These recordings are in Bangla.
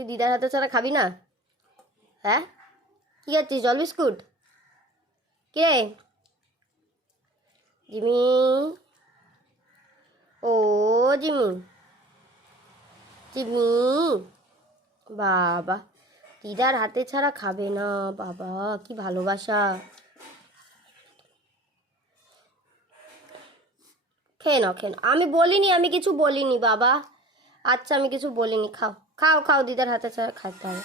তুই দিদার হাতে ছাড়া খাবি না? হ্যাঁ, কী খাচ্ছিস? জল বিস্কুট? কে? জিমি, ও জিমি, জিমি, বাবা দিদার হাতে ছাড়া খাবে না। বাবা কি ভালোবাসা। খেয়ে নাও, খেয়ে নাও। আমি বলিনি, আমি কিছু বলিনি বাবা। আচ্ছা আমি কিছু বলিনি, খাও খাও খাও, দিদার হাতে ছাড়া খাইতে হবে।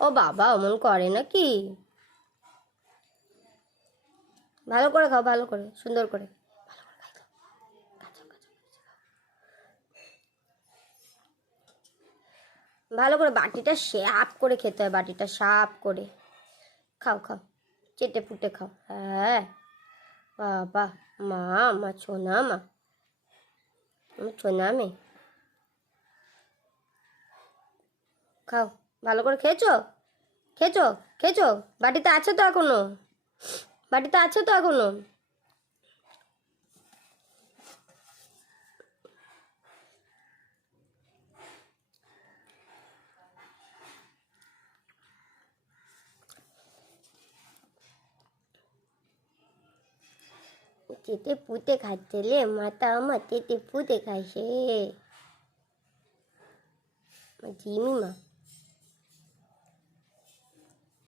ও বাবা অমন করে নাকি? ভালো করে খাও, ভালো করে, সুন্দর করে, ভালো করে খাই। ভালো করে বাটিটা সাফ করে খেতে হয়, বাটিটা সাফ করে। খাও খাও, চেটে ফুটে খাও। হ্যাঁ বাবা, মা আমার ছোনা মা, আমার ছোনা মেয়ে। খাও, ভালো করে খেয়েছো? খেয়েছো? খেয়েছো? বাটিতে আছে তো এখনো, বাটিতে আছে তো এখনো। চেটে পুঁতে খাচ্ছে রে, মাথা আমার চেটে পুঁতে খাইছে। জিমি মা।